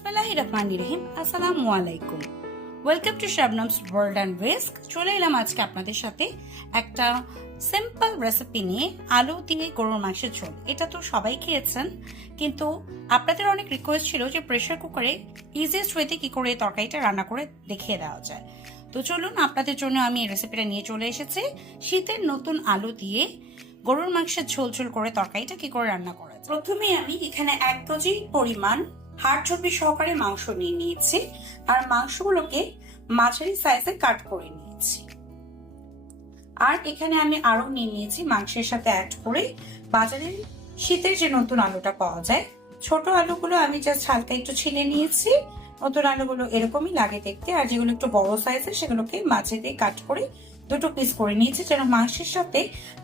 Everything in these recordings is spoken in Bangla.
বিসমিল্লাহির রহমানির রহিম। আসসালামু আলাইকুম। Welcome to Shabnam's world and risk. চলে এলাম আজকে আপনাদের সাথে একটা সিম্পল রেসিপি নিয়ে, আলু দিয়ে গরুর মাংসের ঝোল। এটা তো সবাই খেয়েছেন, কিন্তু আপনাদের অনেক রিকোয়েস্ট ছিল যে প্রেসার কুকারে ইজিয়েস্ট ওয়েতে কি করে তরকারিটা রান্না করে দেখিয়ে দেওয়া যায়। তো চলুন, আপনাদের জন্য আমি এই রেসিপিটা নিয়ে চলে এসেছি। শীতের নতুন আলু দিয়ে গরুর মাংসের ঝোল ঝোল করে তরকারিটা কি করে রান্না করা যায়। প্রথমে আমি এখানে 1 কেজি পরিমাণ হাড় চর্বি সহকারে মাংস নিয়ে নিয়েছি, আর মাংসগুলোকে মাঝারি সাইজে কাট করে নিয়েছি। আর এখানে আমি আরো নিয়ে নিয়েছি মাংসের সাথে অ্যাড করে বাজারে শীতের যে নতুন আলুটা পাওয়া যায়। ছোট আলুগুলো আমি জাস্ট হালকা একটু ছিলে নিয়েছি। নতুন আলুগুলো এরকমই লাগে দেখতে, আর যেগুলো একটু বড় সাইজের সেগুলোকে মাঝে দিয়ে কাট করে দুটো পিস করে নিয়েছি, যেন মাংসের সাথে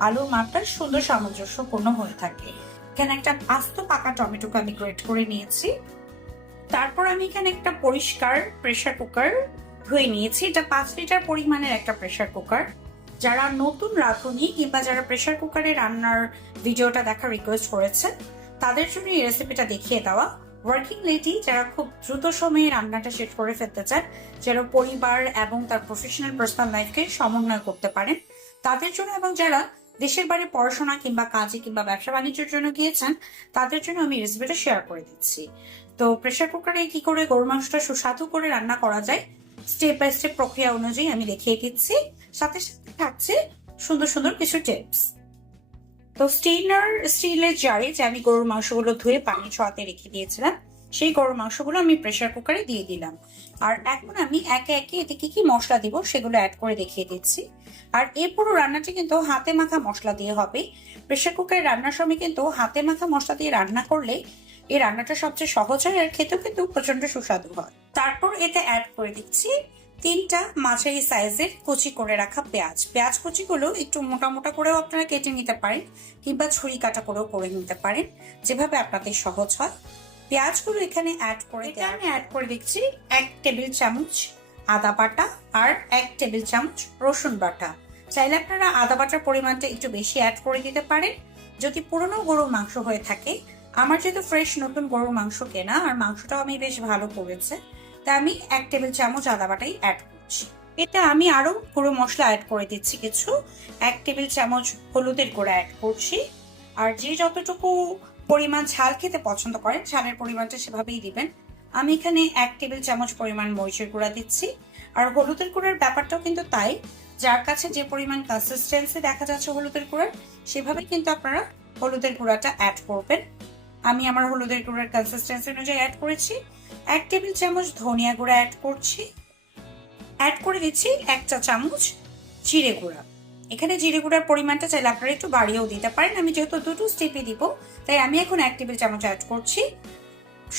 আলুর মাপটা সুন্দর সামঞ্জস্যপূর্ণ হয়ে থাকে। এখানে একটা আস্ত পাকা টমেটোকে আমি গ্রেট করে নিয়েছি। তারপর আমি এখানে একটা পরিষ্কার প্রেসার কুকার ধুয়ে নিয়েছি। এটা 5 লিটার পরিমাণের একটা প্রেসার কুকার। যারা নতুন রাঁধুনি কিংবা যারা প্রেসার কুকারে রান্নার ভিডিওটা দেখার রিকোয়েস্ট করেছেন, তাদের জন্য এই রেসিপিটা দেখিয়ে দেওয়া। ওয়ার্কিং লেডি যারা খুব দ্রুত সময়ে রান্নাটা শেষ করে ফেলতে চান, যারা পরিবার এবং তার প্রফেশনাল পার্সোনাল লাইফকে সমন্বয় করতে পারেন, তাদের জন্য, এবং যারা দেশের বাইরে পড়াশোনা কিংবা কাজে কিংবা ব্যবসা বাণিজ্যের জন্য গিয়েছেন, তাদের জন্য আমি রেসিপিটা শেয়ার করে দিচ্ছি। তো প্রেসার কুকারে কি করে গরুর মাংসটা সুস্বাদু করে রান্না করা যায় স্টেপ বাই স্টেপ প্রক্রিয়া অনুযায়ী আমি দেখিয়ে দিচ্ছি। সাথে সাথে থাকছে সুন্দর সুন্দর কিছু টিপস। তো স্টিলের জারে যে আমি গরুর মাংসগুলো ধুয়ে পানি ছোঁয়াতে রেখে দিয়েছিলাম, সেই গরুর মাংসগুলো আমি প্রেসার কুকারে দিয়ে দিলাম। আর এখন আমি একে একে এতে কি কি মশলা দিব সেগুলো অ্যাড করে দেখিয়ে দিচ্ছি। আর এই পুরো রান্নাটি কিন্তু হাতে মাখা মশলা দিয়ে হবে। প্রেসার কুকারে রান্নার সময় কিন্তু হাতে মাখা মশলা দিয়ে রান্না করলে এই রান্নাটা সবচেয়ে সহজ হয়, আর খেতেও কিন্তু প্রচন্ড সুস্বাদু হয়। তারপর এতে অ্যাড করে দিচ্ছি 3টা মাঝারি সাইজের কুচি করে রাখা পেঁয়াজ। পেঁয়াজ কুচিগুলো একটু মোটা মোটা করেও আপনারা কেটে নিতে পারেন, কিংবা ছুরি কাটা করেও করে নিতে পারেন, যেভাবে আপনাদের সহজ হয়। পেঁয়াজগুলো এখানে অ্যাড করে আমি অ্যাড করে দিচ্ছি 1 টেবিল চামচ আদা বাটা আর 1 টেবিল চামচ রসুন বাটা। চাইলে আপনারা আদা বাটার পরিমাণটা একটু বেশি অ্যাড করে দিতে পারেন যদি পুরনো গরুর মাংস হয়ে থাকে। আমার যেহেতু ফ্রেশ নতুন গরুর মাংস কেনা, আর মাংসটাও আমি বেশ ভালো করেছে, তাই আমি 1 টেবিল চামচ আদা বাটাই অ্যাড করছি। এটা আমি আরো গুঁড়ো মশলা অ্যাড করে দিচ্ছি কিছু। 1 টেবিল চামচ হলুদের গুঁড়া অ্যাড করছি। আর যে যতটুকু পরিমাণ ঝাল খেতে পছন্দ করেন, ঝালের পরিমাণটা সেভাবেই দিবেন। আমি এখানে 1 টেবিল চামচ পরিমাণ মরিচের গুঁড়া দিচ্ছি। আর হলুদের গুঁড়ার ব্যাপারটাও কিন্তু তাই, যার কাছে যে পরিমাণ কনসিস্টেন্সি দেখা যাচ্ছে হলুদের গুঁড়ার, সেভাবে কিন্তু আপনারা হলুদের গুঁড়াটা অ্যাড করবেন। আমি আমার হলুদের গুঁড়ার কনসিস্টেন্সি অনুযায়ী অ্যাড করেছি। 1 টেবিল চামচ ধনিয়া গুঁড়া অ্যাড করছি। অ্যাড করে দিচ্ছি 1 চা চামচ জিরে গুঁড়া। এখানে জিরে গুঁড়ার পরিমাণটা চাইলে আপনারা একটু বাড়িয়েও দিতে পারেন। আমি যেহেতু দুটো স্টেপে দিব, তাই আমি এখন 1 টেবিল চামচ অ্যাড করছি।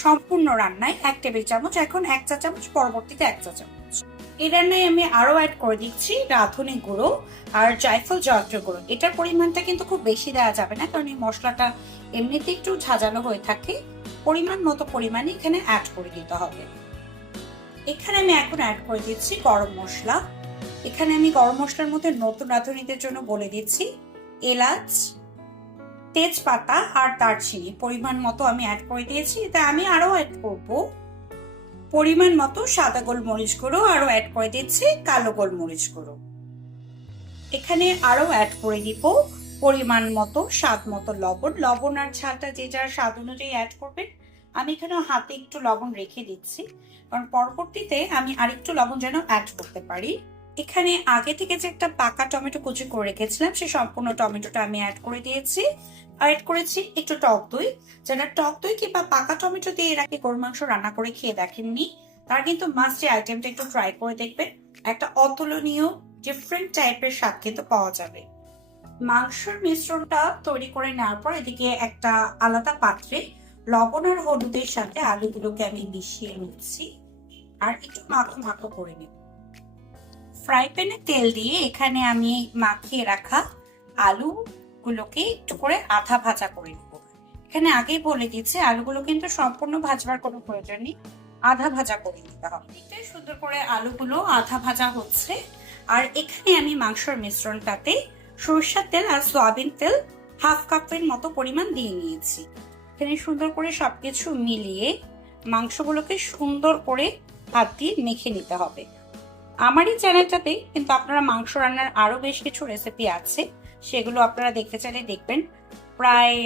সম্পূর্ণ রান্নায় 1 টেবিল চামচ, এখন 1 চা চামচ, পরবর্তীতে 1 চা চামচ। এই রান্নায় আমি আরো অ্যাড করে দিচ্ছি রাঁধুনি গুঁড়ো আর জায়ফল জয়ত্র গুঁড়ো। এটার পরিমাণটা কিন্তু খুব বেশি দেওয়া যাবে না, কারণ এই মশলাটা এমনিতে একটু ঝাঁঝালো হয়ে থাকে। পরিমাণ মতো পরিমাণে এখানে অ্যাড করে দিতে হবে। এখানে আমি এখন অ্যাড করে দিচ্ছি গরম মশলা। এখানে আমি গরম মশলার মধ্যে নতুন রাঁধুনিদের জন্য বলে দিচ্ছি এলাচ, তেজপাতা আর দারচিনি পরিমাণ মতো আমি অ্যাড করে দিয়েছি। তাই আমি আরো অ্যাড করব পরিমাণ মতো সাদা গোলমরিচ গুঁড়ো, আরো অ্যাড করে দিচ্ছি কালো গোলমরিচ গুঁড়ো। এখানে আরো অ্যাড করে দিব পরিমাণ মতো স্বাদ মতো লবণ। লবণ আর ঝালটা যে যার স্বাদ অনুযায়ী অ্যাড করবেন। আমি এখানে হাতে একটু লবণ রেখে দিচ্ছি, কারণ পরবর্তীতে আমি আরেকটু লবণ যেন অ্যাড করতে পারি। এখানে আগে থেকে যে একটা পাকা টমেটো কুচি করে রেখেছিলাম, সেই সম্পূর্ণ টমেটোটা আমি অ্যাড করে দিয়েছি। অ্যাড করেছি একটু টক দই। যারা টক দই কিংবা পাকা টমেটো দিয়ে এর আগে গরুর মাংস রান্না করে খেয়ে দেখেননি, তার কিন্তু মাস্ট এই আইটেমটা একটু ট্রাই করে দেখবেন। একটা অতুলনীয় ডিফারেন্ট টাইপের স্বাদ কিন্তু পাওয়া যাবে। মাংসের মিশ্রণটা তৈরি করে নেওয়ার পর এদিকে একটা আলাদা পাত্রে লবণ আর হলুদের সাথে আলুগুলোকে আমি মিশিয়ে নিচ্ছি, আর একটু মাখো মাখো করে নেব। ফ্রাই প্যানে তেল দিয়ে এখানে আমি মাখিয়ে রাখা আলুগুলোকে একটু করে আধা ভাজা করে নেব। এখানে আগেই বলে দিচ্ছি, আলুগুলো কিন্তু সম্পূর্ণ ভাজবার কোনো প্রয়োজন নেই, আধা ভাজা করে নিতে হবে। সুন্দর করে আলুগুলো আধা ভাজা হচ্ছে। আর এখানে আমি মাংসের মিশ্রণটাতে সরিষার তেল আর সয়াবিন তেল 1/2 কাপের মতো পরিমাণ দিয়ে নিয়েছি। এখানে সুন্দর করে সবকিছু মিলিয়ে মাংসগুলোকে সুন্দর করে হাত দিয়ে মেখে নিতে হবে। আমার এই চ্যানেলটাতে কিন্তু আপনারা মাংস রান্নার আরো বেশ কিছু রেসিপি আছে, সেগুলো আপনারা দেখতে চাইলে দেখবেন। প্রায়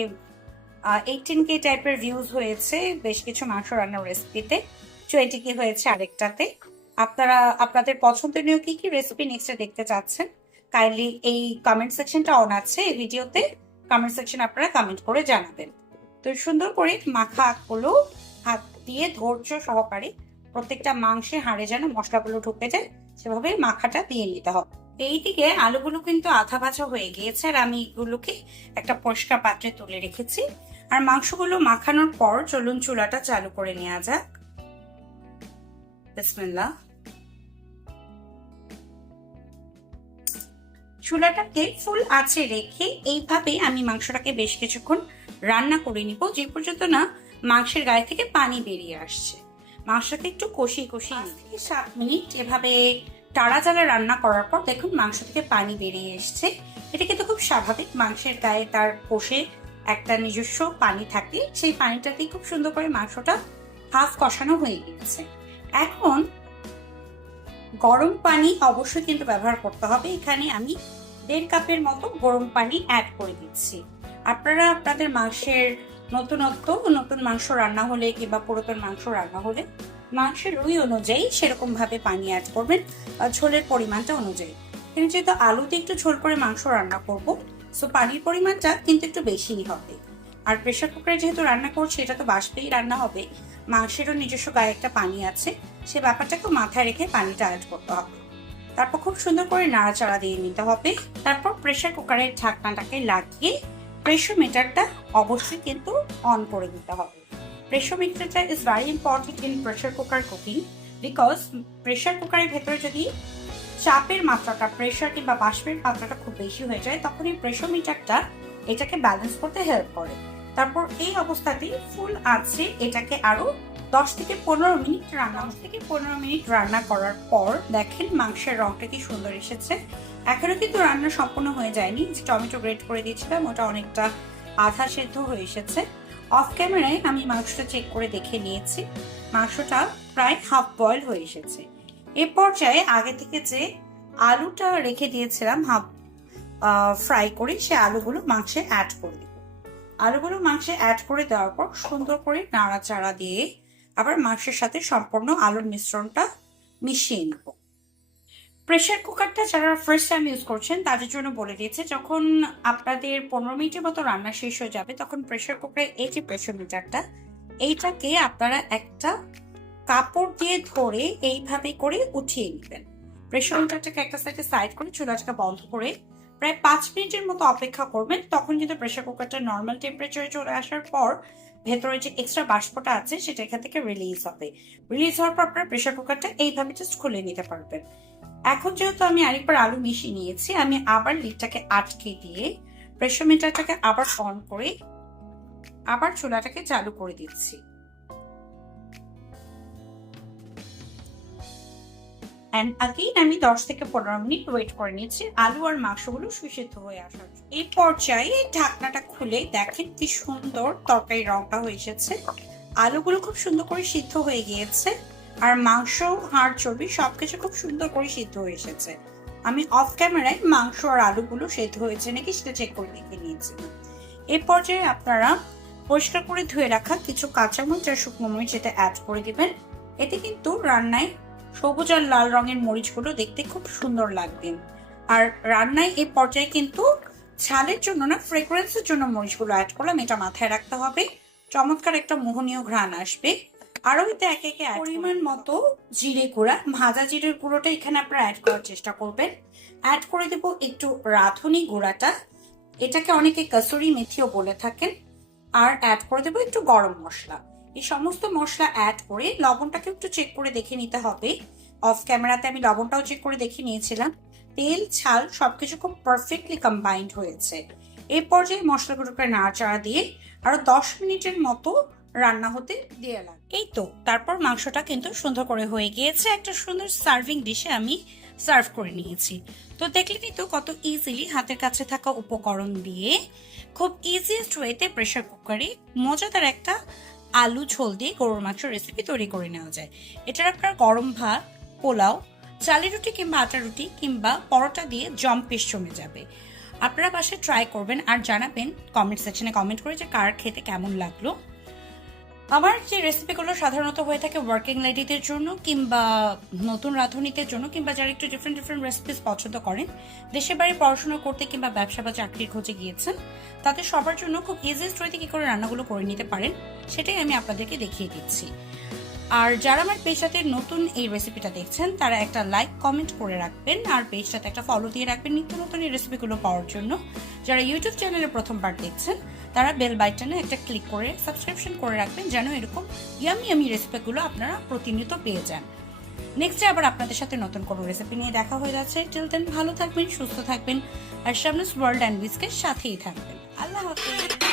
18K টাইপের ভিউজ হয়েছে বেশ কিছু মাংস রান্নার রেসিপিতে, 20K হয়েছে আরেকটাতে। আপনারা আপনাদের পছন্দনীয় কি কি রেসিপি নেক্সটে দেখতে চাচ্ছেন কাইন্ডলি এই কমেন্ট সেকশনটা অন আছে এই ভিডিওতে, কমেন্ট সেকশন আপনারা কমেন্ট করে জানাবেন। তো সুন্দর করে মাখাগুলো হাত দিয়ে ধৈর্য সহকারে প্রত্যেকটা মাংসে হাড়ে যেন মশলাগুলো ঢুকে যায় সেভাবে মাখাটা দিয়ে নিতে হবে। এইদিকে আলুগুলো কিন্তু আধা ভাজা হয়ে গিয়েছে আর আমি এগুলোকে একটা পরিষ্কার পাত্রে তুলে রেখেছি। আর মাংসগুলো মাখানোর পর চলুন চুলাটা চালু করে নেওয়া যাক। বিসমিল্লাহ। চুলাটাকে ফুল আঁচে রেখে এইভাবে আমি মাংসটাকে বেশ কিছুক্ষণ রান্না করে নিব, যে পর্যন্ত না মাংসের গায়ে থেকে পানি বেরিয়ে আসছে। মাংসটাকে একটু কষিয়ে 7 মিনিট এভাবে টাড়া জ্বালা রান্না করার পর দেখুন মাংস থেকে পানি বেরিয়ে এসছে। এটা কিন্তু খুব স্বাভাবিক, মাংসের গায়ে তার কষে একটা নিজস্ব পানি থাকে, সেই পানিটাতেই খুব সুন্দর করে মাংসটা হাফ কষানো হয়ে গিয়েছে। এখন গরম পানি অবশ্যই কিন্তু ব্যবহার করতে হবে। এখানে আমি 1.5 কাপের মতো গরম পানি অ্যাড করে দিচ্ছি। আপনারা আপনাদের মাংসের নতুন মাংস রান্না হলে কিংবা পুরাতন মাংস রান্না হলে মাংসের রুই অনুযায়ী সেরকম ভাবে পানি অ্যাড করবেন, ঝোলের পরিমাণটা অনুযায়ী। কিন্তু যেহেতু আলুতে একটু ঝোল করে মাংস রান্না করব, সো পানির পরিমাণটা কিন্তু একটু বেশিই হবে। আর প্রেসার কুকারে যেহেতু রান্না করছি, এটা তো বাষ্পেই রান্না হবে, মাংসেরও নিজস্ব গায়ে একটা পানি আছে, সে ব্যাপারটাকে মাথায় রেখে পানিটা অ্যাড করতে হবে। তারপর খুব সুন্দর করে নাড়াচাড়া দিয়ে নিতে হবে। তারপর প্রেসার কুকারের ঢাকনাটাকে লাগিয়ে প্রেসার মিটারটা অবশ্যই কিন্তু অন করে দিতে হবে। প্রেসার মিটারটা is very important in pressure cooker cooking, because pressure কুকারের ভেতরে যদি চাপের মাত্রাটা, প্রেসার কিংবা বাষ্পের মাত্রাটা খুব বেশি হয়ে যায়, তখন এই প্রেসার মিটারটা এটাকে ব্যালেন্স করতে হেল্প করে। তারপর এই অবস্থাতেই ফুল আছে এটাকে আরো 10 থেকে 15 মিনিট রান্না করার পর দেখেন মাংসের রংটা কি সুন্দর এসেছে। এখনো কিন্তু রান্না সম্পূর্ণ হয়ে যায়নি, যে টমেটো গ্রেট করে দিয়েছিলাম ওটা অনেকটা আধা সেদ্ধ হয়ে এসেছে। অফ ক্যামেরায় আমি মাংসটা চেক করে দেখে নিয়েছি, মাংসটা প্রায় হাফ বয়েল হয়ে এসেছে। এ পর্যায়ে আগে থেকে যে আলুটা রেখে দিয়েছিলাম হাফ ফ্রাই করে, সে আলুগুলো মাংসে অ্যাড করে দিব। আলুগুলো মাংসে অ্যাড করে দেওয়ার পর সুন্দর করে নাড়াচাড়া দিয়ে আবার মাংসের সাথে সম্পূর্ণ আলুর মিশ্রণটা মিশিয়ে নেব। প্রেসার কুকারটা যারা ফার্স্ট টাইম ইউজ করছেন তাদের জন্য বলে দিয়েছে, যখন আপনাদের 15 মিনিটের মতো রান্না শেষ হয়ে যাবে, তখন প্রেসার কুকারে এই যে প্রেসার মিটারটা, এইটাকে আপনারা একটা কাপড় দিয়ে ধরে এইভাবে করে উঠিয়ে নেবেন। প্রেসার মিটারটাকে একটা সাইড করে চুলাটাকে বন্ধ করে প্রায় 5 মিনিটের মতো অপেক্ষা করবেন। তখন কিন্তু প্রেসার কুকারটা নর্মাল টেম্পারেচারে চলে আসার পর ভেতরে যে এক্সট্রা বাষ্পটা আছে সেটা এখান থেকে রিলিজ হবে। রিলিজ হওয়ার পর আপনার প্রেসার কুকারটা এইভাবে জাস্ট খুলে নিতে পারবেন। এখন যেহেতু আমি আরেকবার আলু মিশিয়ে নিয়েছি, আমি আবার লিডটাকে আটকে দিয়ে প্রেসার মিটারটাকে আবার অন করে আবার চুলাটাকে চালু করে দিচ্ছি। এন্ড আগেইন আমি 10 থেকে 15 মিনিট ওয়েট করে নিচ্ছি আলু আর মাংসগুলো সুসিদ্ধ হয়ে আসার জন্য। এই পর্যায়ে ঢাকনাটা খুলে দেখেন কি সুন্দর তরকারি রংটা হয়ে এসেছে। আলুগুলো খুব সুন্দর করে সিদ্ধ হয়ে গিয়েছে আর মাংস, হাড়, চর্বি সবকিছু খুব সুন্দর করে সিদ্ধ হয়ে এসেছে। আমি অফ ক্যামেরায় মাংস আর আলুগুলো সিদ্ধ হয়েছে নাকি সেটা চেক করে দেখে নিয়েছি। এই পর্যায়ে আপনারা পরিষ্কার করে ধুয়ে রাখা কিছু কাঁচামরিচ আর শুকনো মরিচ এটা অ্যাড করে দিবেন। এতে কিন্তু রান্নায় সবুজ আর লাল রঙের মরিচগুলো দেখতে খুব সুন্দর লাগবে। আর রান্নায় এই পর্যায়ে কিন্তু ঝালের জন্য না, ফ্রেগ্রেন্সের জন্য মরিচগুলো অ্যাড করলাম, এটা মাথায় রাখতে হবে। চমৎকার একটা মোহনীয় ঘ্রাণ আসবে। আরো এতে একে একে পরিমাণ মতো জিরে গুঁড়া, ভাজা জিরের গুঁড়োটা এখানে আপনারা অ্যাড করার চেষ্টা করবেন। অ্যাড করে দেবো একটু রাঁধুনি গুঁড়াটা, এটাকে অনেকে কসুরি মেথিও বলে থাকেন। আর অ্যাড করে দেবো একটু গরম মশলা। এই সমস্ত মশলা অ্যাড করে লবণটাকে একটু চেক করে দেখে নিতে হবে। অফ ক্যামেরাতে আমি লবণটাও চেক করে দেখে নিয়েছিলাম। তেল, ছাল সবকিছু খুব পারফেক্টলি কম্বাইন্ড হয়েছে। এই পর্যায়ে মশলাগুলোকে নাড়াচাড়া দিয়ে আরো 10 মিনিটের মতো রান্না হতে দিয়ে লাগবে। এই তো তারপর মাংসটা কিন্তু সুন্দর করে হয়ে গিয়েছে। একটা সুন্দর সার্ভিং ডিশে আমি সার্ভ করে নিয়েছি। তো দেখলেনই তো কত ইজিলি হাতের কাছে থাকা উপকরণ দিয়ে খুব ইজিয়েস্ট ওয়েতে প্রেসার কুকারে মজাদার একটা আলু ঝোল দিয়ে গরুর মাংস রেসিপি তৈরি করে নেওয়া যায়। এটার আপনার গরম ভাত, পোলাও, চালের রুটি কিংবা আটা রুটি কিংবা পরোটা দিয়ে জম্পেশ জমে যাবে। আপনারা বাসায় ট্রাই করবেন আর জানাবেন কমেন্ট সেকশনে কমেন্ট করে যে কার খেতে কেমন লাগলো। আমার যে রেসিপিগুলো সাধারণত হয়ে থাকে ওয়ার্কিং লেডিদের জন্য কিংবা নতুন রাঁধুনিদের জন্য কিংবা যারা একটু ডিফারেন্ট ডিফারেন্ট রেসিপিস পছন্দ করেন, দেশের বাইরে পড়াশোনা করতে কিংবা ব্যবসা বা চাকরির খোঁজে গিয়েছেন, তাদের সবার জন্য খুব ইজিয়েস্ট ওয়েতে কি করে রান্নাগুলো করে নিতে পারেন সেটাই আমি আপনাদেরকে দেখিয়ে দিচ্ছি। আর যারা আমার পেজটাতে নতুন এই রেসিপিটা দেখছেন তারা একটা লাইক কমেন্ট করে রাখবেন আর পেজটাতে একটা ফলো দিয়ে রাখবেন নিত্য নতুন এই রেসিপিগুলো পাওয়ার জন্য। যারা ইউটিউব চ্যানেলে প্রথমবার দেখছেন তারা বেল বাটনে একটা ক্লিক করে সাবস্ক্রিপশন করে রাখবেন যেন এরকম ইয়ামি ইয়ামি রেসিপিগুলো আপনারা প্রতিনিয়ত পেয়ে যান। নেক্সটে আবার আপনাদের সাথে নতুন কোনো রেসিপি নিয়ে দেখা হয়ে যাচ্ছে। টিল দেন ভালো থাকবেন, সুস্থ থাকবেন আর শাবনাজ ওয়ার্ল্ড অ্যান্ড উইস্কের সাথেই থাকবেন। আল্লাহ হাফেজ।